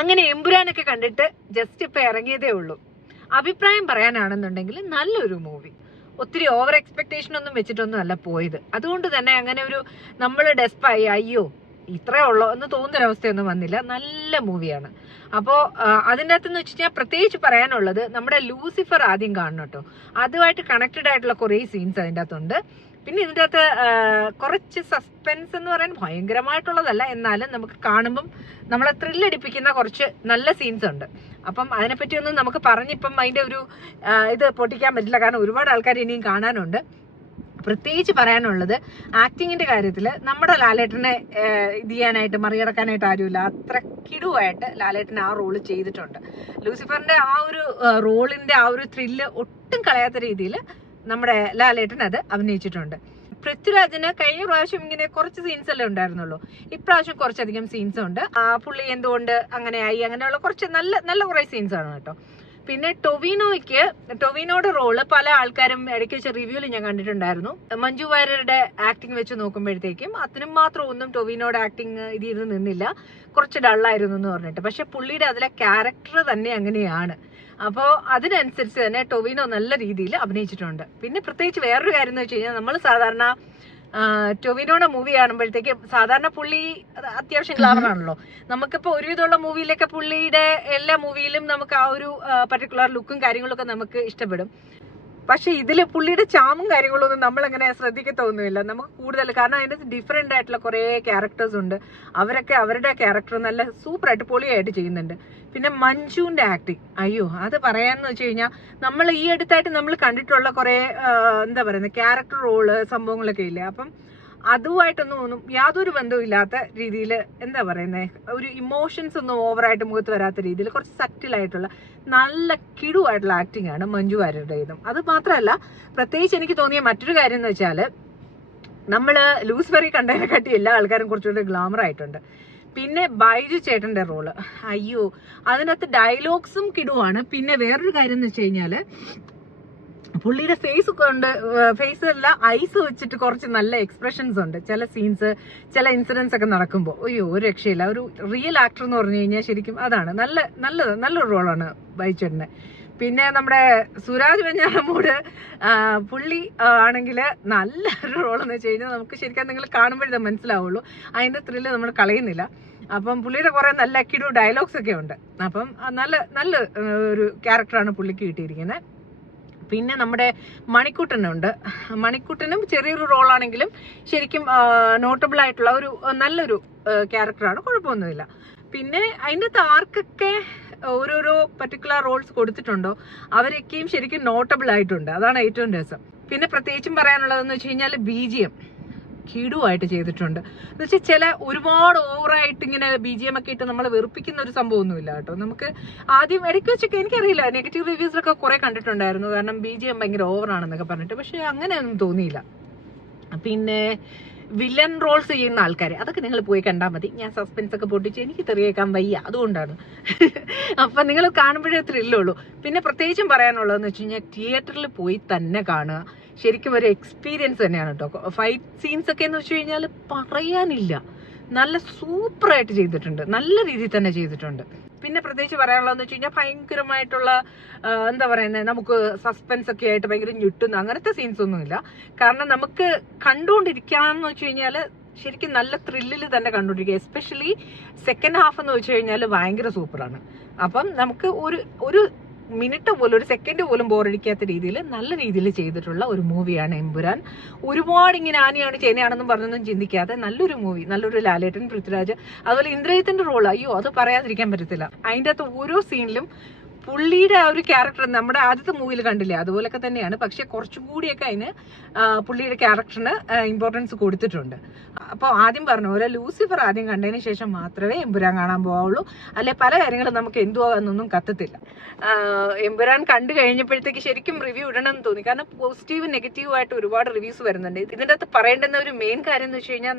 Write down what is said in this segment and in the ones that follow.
അങ്ങനെ എമ്പുരാനൊക്കെ കണ്ടിട്ട് ജസ്റ്റ് ഇപ്പൊ ഇറങ്ങിയതേ ഉള്ളൂ. അഭിപ്രായം പറയാനാണെന്നുണ്ടെങ്കിൽ നല്ലൊരു മൂവി. ഒത്തിരി ഓവർ എക്സ്പെക്ടേഷൻ ഒന്നും വെച്ചിട്ടൊന്നും അല്ല പോയത്. അതുകൊണ്ട് തന്നെ അങ്ങനെ ഒരു നമ്മൾ ഡെസ്പായി അയ്യോ ഇത്രേ ഉള്ളോ എന്ന് തോന്നുന്നൊരവസ്ഥയൊന്നും വന്നില്ല. നല്ല മൂവിയാണ്. അപ്പോൾ അതിൻ്റെ അകത്തെന്ന് വെച്ച് കഴിഞ്ഞാൽ പ്രത്യേകിച്ച് പറയാനുള്ളത് നമ്മുടെ ലൂസിഫർ ആദ്യം കാണണം കേട്ടോ. അതുമായിട്ട് കണക്റ്റഡ് ആയിട്ടുള്ള കുറേ സീൻസ് അതിൻ്റെ അകത്തുണ്ട്. പിന്നെ ഇതിൻ്റെ അകത്ത് കുറച്ച് സസ്പെൻസ് എന്ന് പറയാൻ ഭയങ്കരമായിട്ടുള്ളതല്ല, എന്നാലും നമുക്ക് കാണുമ്പം നമ്മളെ ത്രില്ലടിപ്പിക്കുന്ന കുറച്ച് നല്ല സീൻസ് ഉണ്ട്. അപ്പം അതിനെപ്പറ്റിയൊന്നും നമുക്ക് പറഞ്ഞിപ്പം അതിൻ്റെ ഒരു ഇത് പൊട്ടിക്കാൻ പറ്റില്ല, കാരണം ഒരുപാട് ആൾക്കാർ ഇനിയും കാണാനുണ്ട്. പ്രത്യേകിച്ച് പറയാനുള്ളത് ആക്ടിങ്ങിന്റെ കാര്യത്തിൽ നമ്മുടെ ലാലേട്ടനെ ഇത് ചെയ്യാനായിട്ട് മറികടക്കാനായിട്ട് ആരുമില്ല. അത്ര കിടുവായിട്ട് ലാലേട്ടൻ ആ റോള് ചെയ്തിട്ടുണ്ട്. ലൂസിഫറിന്റെ ആ ഒരു റോളിന്റെ ആ ഒരു ത്രില്ല് ഒട്ടും കളയാത്ത രീതിയിൽ നമ്മുടെ ലാലേട്ടൻ അത് അഭിനയിച്ചിട്ടുണ്ട്. പൃഥ്വിരാജിന് കഴിഞ്ഞ പ്രാവശ്യം ഇങ്ങനെ കുറച്ച് സീൻസ് അല്ലേ ഉണ്ടായിരുന്നുള്ളൂ, ഇപ്രാവശ്യം കുറച്ചധികം സീൻസ് ഉണ്ട്. പുള്ളി എന്തുകൊണ്ട് അങ്ങനെയായി, അങ്ങനെയുള്ള കുറച്ച് നല്ല നല്ല കുറെ സീൻസ് ആണ് കേട്ടോ. പിന്നെ ടൊവിനോയുടെ റോള് പല ആൾക്കാരും ഇടയ്ക്ക് വെച്ച റിവ്യൂവിൽ ഞാൻ കണ്ടിട്ടുണ്ടായിരുന്നു. മഞ്ജു വാര്യരുടെ ആക്ടിങ് വെച്ച് നോക്കുമ്പോഴത്തേക്കും അതിനും മാത്രം ഒന്നും ടൊവിനോയുടെ ആക്ടിങ് ഇത് ചെയ്ത് നിന്നില്ല, കുറച്ച് ഡള്ളായിരുന്നു എന്ന് പറഞ്ഞിട്ട്. പക്ഷെ പുള്ളിയുടെ അതിലെ ക്യാരക്ടർ തന്നെ അങ്ങനെയാണ്. അപ്പോൾ അതിനനുസരിച്ച് തന്നെ ടൊവിനോ നല്ല രീതിയിൽ അഭിനയിച്ചിട്ടുണ്ട്. പിന്നെ പ്രത്യേകിച്ച് വേറൊരു കാര്യം എന്ന് വെച്ച് കഴിഞ്ഞാൽ നമ്മൾ സാധാരണ ടൊവിനോയുടെ മൂവി കാണുമ്പോഴത്തേക്ക് സാധാരണ പുള്ളി അത്യാവശ്യം ഗ്ലാമറാണല്ലോ. നമുക്കിപ്പോൾ ഒരുവിധമുള്ള മൂവിയിലൊക്കെ പുള്ളിയുടെ എല്ലാ മൂവിയിലും നമുക്ക് ആ ഒരു പർട്ടിക്കുലർ ലുക്കും കാര്യങ്ങളൊക്കെ നമുക്ക് ഇഷ്ടപ്പെടും. പക്ഷെ ഇതിൽ പുള്ളിയുടെ ചാമും കാര്യങ്ങളൊന്നും നമ്മളങ്ങനെ ശ്രദ്ധിക്കത്തൊന്നുമില്ല നമുക്ക് കൂടുതൽ, കാരണം അതിൻ്റെ ഡിഫറെൻ്റ് ആയിട്ടുള്ള കുറേ ക്യാരക്ടേഴ്സ് ഉണ്ട്. അവരൊക്കെ അവരുടെ ക്യാരക്ടർ നല്ല സൂപ്പറായിട്ട് പൊളിയായിട്ട് ചെയ്യുന്നുണ്ട്. പിന്നെ മഞ്ജുവിൻ്റെ ആക്ടിങ് അയ്യോ അത് പറയാന്ന് വെച്ച് കഴിഞ്ഞാൽ നമ്മൾ ഈ അടുത്തായിട്ട് നമ്മൾ കണ്ടിട്ടുള്ള കുറേ എന്താ പറയുന്നത് ക്യാരക്ടർ റോള് സംഭവങ്ങളൊക്കെ ഇല്ലേ, അപ്പം അതുമായിട്ടൊന്നും യാതൊരു ബന്ധവും ഇല്ലാത്ത രീതിയിൽ എന്താ പറയുന്നത് ഒരു ഇമോഷൻസ് ഒന്നും ഓവറായിട്ട് മുഖത്ത് വരാത്ത രീതിയിൽ കുറച്ച് സറ്റിലായിട്ടുള്ള നല്ല കിടുവായിട്ടുള്ള ആക്ടിങ് ആണ് മഞ്ജു വാര്യരുടേതും. അത് മാത്രമല്ല പ്രത്യേകിച്ച് എനിക്ക് തോന്നിയ മറ്റൊരു കാര്യം എന്ന് വെച്ചാൽ നമ്മൾ ലൂസിഫറി കണ്ടതിനെക്കാട്ടി എല്ലാ ആൾക്കാരും കുറച്ചുകൂടി ഗ്ലാമർ ആയിട്ടുണ്ട്. പിന്നെ ബൈജു ചേട്ടന്റെ റോള് അയ്യോ അതിനകത്ത് ഡയലോഗ്സും കിടുവാണ്. പിന്നെ വേറൊരു കാര്യം എന്ന് വെച്ച് കഴിഞ്ഞാല് പുള്ളിയുടെ ഫേസിലല്ല ഐസ് വെച്ചിട്ട് കുറച്ച് നല്ല എക്സ്പ്രഷൻസ് ഉണ്ട് ചില സീൻസ്, ചില ഇൻസിഡൻസ് ഒക്കെ നടക്കുമ്പോൾ. അയ്യോ ഒരു രക്ഷയില്ല. ഒരു റിയൽ ആക്ടർ എന്ന് പറഞ്ഞു കഴിഞ്ഞാൽ ശരിക്കും അതാണ് നല്ലൊരു റോളാണ് ബൈജുചേട്ടന്. പിന്നെ നമ്മുടെ സുരാജ് വെഞ്ഞാറമൂട് പുള്ളി ആണെങ്കിൽ നല്ലൊരു റോളെന്ന് വെച്ച് കഴിഞ്ഞാൽ നമുക്ക് ശരിക്കും നിങ്ങൾ കാണുമ്പോഴേ മനസ്സിലാവുള്ളൂ, അതിൻ്റെ ത്രില്ല് നമ്മൾ കളയുന്നില്ല. അപ്പം പുള്ളിയുടെ കുറേ നല്ല കിടു ഡയലോഗ്സ് ഒക്കെ ഉണ്ട്. അപ്പം നല്ല ഒരു ക്യാരക്ടറാണ് പുള്ളിക്ക് കിട്ടിയിരിക്കുന്നത്. പിന്നെ നമ്മുടെ മണിക്കുട്ടനുണ്ട്. മണിക്കുട്ടനും ചെറിയൊരു റോളാണെങ്കിലും ശരിക്കും നോട്ടബിൾ ആയിട്ടുള്ള ഒരു നല്ലൊരു ക്യാരക്ടറാണ്, കുഴപ്പമൊന്നുമില്ല. പിന്നെ അതിൻ്റെ അകത്ത് ആർക്കൊക്കെ ഓരോരോ പർട്ടിക്കുലർ റോൾസ് കൊടുത്തിട്ടുണ്ടോ അവരൊക്കെയും ശരിക്കും നോട്ടബിൾ ആയിട്ടുണ്ട്. അതാണ് ഏറ്റവും രസം. പിന്നെ പ്രത്യേകിച്ചും പറയാനുള്ളതെന്ന് വെച്ച് കഴിഞ്ഞാൽ BGM കിടുവായിട്ട് ചെയ്തിട്ടുണ്ട്. എന്ന് വെച്ചാൽ ചില ഒരുപാട് ഓവറായിട്ട് ഇങ്ങനെ BGM ഒക്കെ ഇട്ട് നമ്മളെ വെറുപ്പിക്കുന്ന ഒരു സംഭവമൊന്നുമില്ല കേട്ടോ. നമുക്ക് ആദ്യം ഇടയ്ക്ക് വെച്ചൊക്കെ എനിക്കറിയില്ല, നെഗറ്റീവ് റിവ്യൂസിലൊക്കെ കുറെ കണ്ടിട്ടുണ്ടായിരുന്നു, കാരണം BGM ഭയങ്കര ഓവറാണെന്നൊക്കെ പറഞ്ഞിട്ട്. പക്ഷെ അങ്ങനെയൊന്നും തോന്നിയില്ല. പിന്നെ വില്ലൻ റോൾസ് ചെയ്യുന്ന ആൾക്കാർ അതൊക്കെ നിങ്ങൾ പോയി കണ്ടാൽ മതി. ഞാൻ സസ്പെൻസ് ഒക്കെ പൊട്ടിച്ച് എനിക്ക് തെറിയേക്കാൻ വയ്യ, അതുകൊണ്ടാണ്. അപ്പം നിങ്ങൾ കാണുമ്പോഴേ ത്രില്ലുള്ളൂ. പിന്നെ പ്രത്യേകിച്ചും പറയാനുള്ളതെന്ന് വെച്ച് കഴിഞ്ഞാൽ തിയേറ്ററിൽ പോയി തന്നെ കാണുക. ശരിക്കും ഒരു എക്സ്പീരിയൻസ് തന്നെയാണ് കേട്ടോ. ഫൈറ്റ് സീൻസ് ഒക്കെ എന്ന് വെച്ച് കഴിഞ്ഞാൽ പറയാനില്ല, നല്ല സൂപ്പറായിട്ട് ചെയ്തിട്ടുണ്ട്, നല്ല രീതിയിൽ തന്നെ ചെയ്തിട്ടുണ്ട്. പിന്നെ പ്രത്യേകിച്ച് പറയാനുള്ളതെന്ന് വെച്ച് കഴിഞ്ഞാൽ ഭയങ്കരമായിട്ടുള്ള എന്താ പറയുന്നത് നമുക്ക് സസ്പെൻസ് ഒക്കെ ആയിട്ട് ഭയങ്കര ഞെട്ടുന്ന അങ്ങനത്തെ സീൻസ് ഒന്നുമില്ല. കാരണം നമുക്ക് കണ്ടുകൊണ്ടിരിക്കാന്ന് വെച്ച് കഴിഞ്ഞാൽ ശരിക്കും നല്ല ത്രില്ലിൽ തന്നെ കണ്ടുകൊണ്ടിരിക്കുക. എസ്പെഷ്യലി സെക്കൻഡ് ഹാഫ് എന്ന് വെച്ച് കഴിഞ്ഞാൽ ഭയങ്കര സൂപ്പറാണ്. അപ്പം നമുക്ക് ഒരു മിനിറ്റ് പോലും ഒരു സെക്കൻഡ് പോലും ബോറടിക്കാത്ത രീതിയിൽ നല്ല രീതിയിൽ ചെയ്തിട്ടുള്ള ഒരു മൂവിയാണ് എമ്പുരാൻ. ഒരുപാട് ഇങ്ങനെ ആനയാണ് ചേനയാണെന്നും പറഞ്ഞൊന്നും ചിന്തിക്കാതെ നല്ലൊരു മൂവി, നല്ലൊരു ലാലേട്ടൻ, പൃഥ്വിരാജ്, അതുപോലെ ഇന്ദ്രജിത്തിന്റെ റോൾ അയ്യോ അത് പറയാതിരിക്കാൻ പറ്റത്തില്ല. അതിൻ്റെ അകത്ത് ഓരോ സീനിലും പുള്ളിയുടെ ആ ഒരു ക്യാരക്ടർ നമ്മുടെ ആദ്യത്തെ മൂവിയിൽ കണ്ടില്ലേ അതുപോലൊക്കെ തന്നെയാണ്. പക്ഷെ കുറച്ചും കൂടിയൊക്കെ അതിന് പുള്ളിയുടെ ക്യാരക്ടറിന് ഇമ്പോർട്ടൻസ് കൊടുത്തിട്ടുണ്ട്. അപ്പോൾ ആദ്യം പറഞ്ഞു പോലെ ലൂസിഫർ ആദ്യം കണ്ടതിന് ശേഷം മാത്രമേ എമ്പുരാൻ കാണാൻ പോവുള്ളൂ, അല്ലെ പല കാര്യങ്ങളും നമുക്ക് എന്തുവാന്നൊന്നും കത്തത്തില്ല. എമ്പുരാൻ കണ്ടു കഴിഞ്ഞപ്പോഴത്തേക്ക് ശരിക്കും റിവ്യൂ ഇടണമെന്ന് തോന്നി, കാരണം പോസിറ്റീവ് നെഗറ്റീവ് ആയിട്ട് ഒരുപാട് റിവ്യൂസ് വരുന്നുണ്ട്. ഇതിൻ്റെ അകത്ത് പറയേണ്ടുന്ന ഒരു മെയിൻ കാര്യം എന്ന് വെച്ച് കഴിഞ്ഞാൽ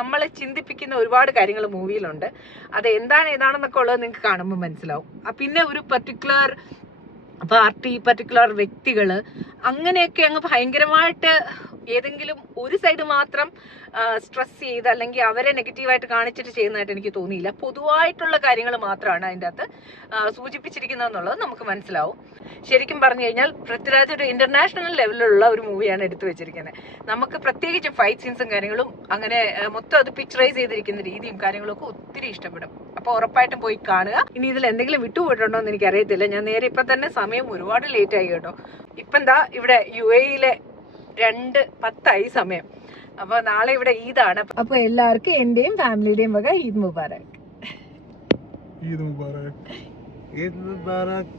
നമ്മളെ ചിന്തിപ്പിക്കുന്ന ഒരുപാട് കാര്യങ്ങൾ മൂവിയിലുണ്ട്. അത് ഏതാണെന്നൊക്കെ ഉള്ളത് നിങ്ങൾക്ക് കാണുമ്പോൾ മനസ്സിലാവും. പിന്നെ ഒരു പർട്ടിക്കുലർ പാർട്ടി, പർട്ടിക്കുലർ വ്യക്തികള് അങ്ങനെയൊക്കെ അങ്ങ് ഭയങ്കരമായിട്ട് ഏതെങ്കിലും ഒരു സൈഡ് മാത്രം സ്ട്രെസ് ചെയ്ത് അല്ലെങ്കിൽ അവരെ നെഗറ്റീവായിട്ട് കാണിച്ചിട്ട് ചെയ്യുന്നതായിട്ട് എനിക്ക് തോന്നിയില്ല. പൊതുവായിട്ടുള്ള കാര്യങ്ങൾ മാത്രമാണ് അതിൻ്റെ അകത്ത് സൂചിപ്പിച്ചിരിക്കുന്നതെന്നുള്ളത് നമുക്ക് മനസ്സിലാവും. ശരിക്കും പറഞ്ഞു കഴിഞ്ഞാൽ പൃഥ്വിരാജ് ഒരു ഇന്റർനാഷണൽ ലെവലിലുള്ള ഒരു മൂവിയാണ് എടുത്തു വെച്ചിരിക്കുന്നത്. നമുക്ക് പ്രത്യേകിച്ച് ഫൈറ്റ് സീൻസും കാര്യങ്ങളും അങ്ങനെ മൊത്തം അത് പിക്ചറൈസ് ചെയ്തിരിക്കുന്ന രീതിയും കാര്യങ്ങളും ഒക്കെ ഒത്തിരി ഇഷ്ടപ്പെടും. അപ്പോൾ ഉറപ്പായിട്ടും പോയി കാണുക. ഇനി ഇതിൽ എന്തെങ്കിലും വിട്ടുപോയിട്ടുണ്ടോ എന്ന് എനിക്കറിയത്തില്ല. ഞാൻ നേരെ ഇപ്പം തന്നെ സമയം ഒരുപാട് ലേറ്റ് ആയി കേട്ടോ. ഇപ്പം എന്താ ഇവിടെ UAE 2:10 സമയം. അപ്പൊ നാളെ ഇവിടെ ഈദാണ്. അപ്പൊ എല്ലാവർക്കും എന്റെയും ഫാമിലിയുടെയും വക ഈദ് മുബാറക്. ഈദ് മുബാറക്. ഈദ് മുബാറക്.